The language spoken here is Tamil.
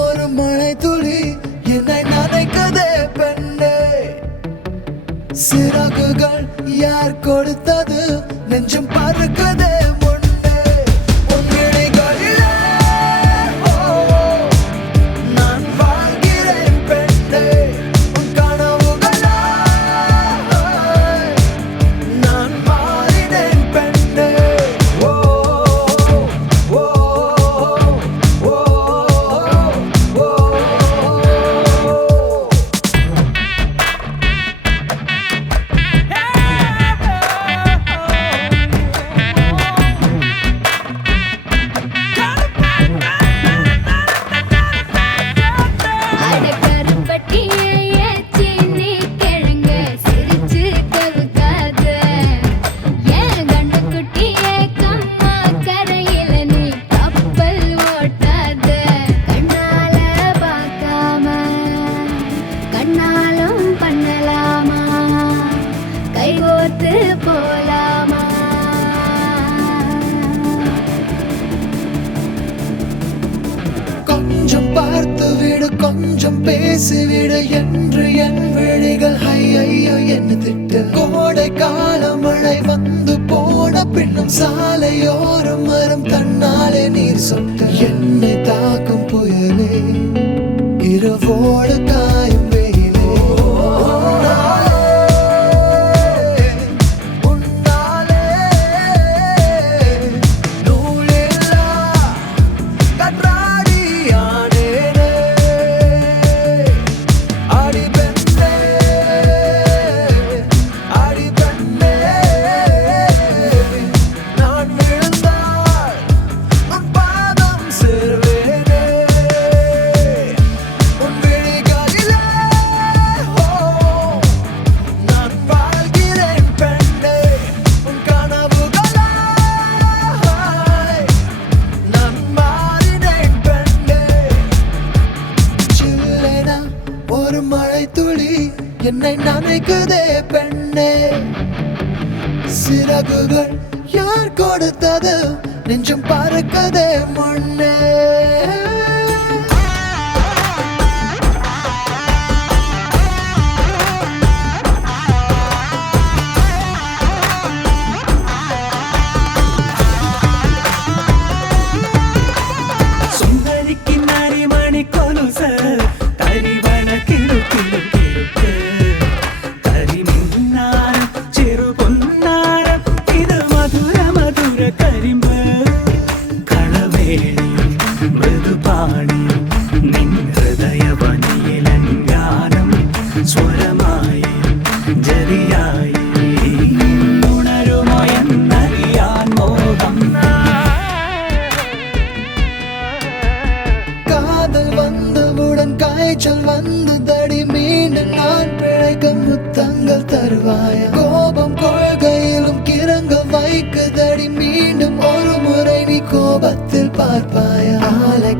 ஒரு மழை துளி என்னை நனைக்குதே பெண்ணே, சிறகுகள் யார் கொடுத்தது நெஞ்சம் பறக்குதே முன்னே. உன் விழிகளிலே நான் வாழ்கிறேன் பெண்ணே, உன் கனவுகளாய் நான் மாறினேன் பெண்ணே. ஓ ஓ ஓ ஓ கொஞ்சம் பார்த்துவிடு, கொஞ்சம் பேசிவிடு என்று என் விழிகள் ஐயோ என்ன திட்டு. கோடை கால மழை வந்து போன பின்னும் சாலையோரம் மரம் தன்னாலே நீர் சொட்டு. என்னை தாக்கும் புயலே இரவோடு காயும் வெயிலே, உன்னாலே நூலில்லா கற்றாடி ஆனேனே. அடி பெண்ணே அடி பெண்ணே, நான் விழுந்தால் உன் பாதம் சேர்வேனே. உன் விழிகளிலே நான் வாழ்கிறேன் பெண்ணே, உன் கனவுகளாய் நான் மாறினேன் பெண்ணே. சில்லென ஒரு மழை துளி என்னை நனைக்குதே பெண்ணே, சிறகுகள் யார் கொடுத்தது நெஞ்சம் பறக்குதே முன்னே. சுந்தரிக்கு நரிமணி கொலுச தரிவன கிழு கிழு கிழு கரிமின்னார சிறு பொன்னார இது மதுர மதுர கரிம்பு களவேணி മൃദുപാണി നിൻ ഹൃദയവനിയിലങ്കാരം സ്വരമായി ജരിയായി ഉണരുമോ എന്നറിയാൻ മോഹം. காதல் வந்தவுடன் காய்ச்சல் வந்ததடி, மீண்டும் நான் பிழைக்க முத்தங்கள் தருவாய. கோபம் கொள்கையிலும் கிறங்க வைக்குதடி, மீண்டும் ஒரு முறை நீ கோபத்தில் பார்ப்பாய. ஆலை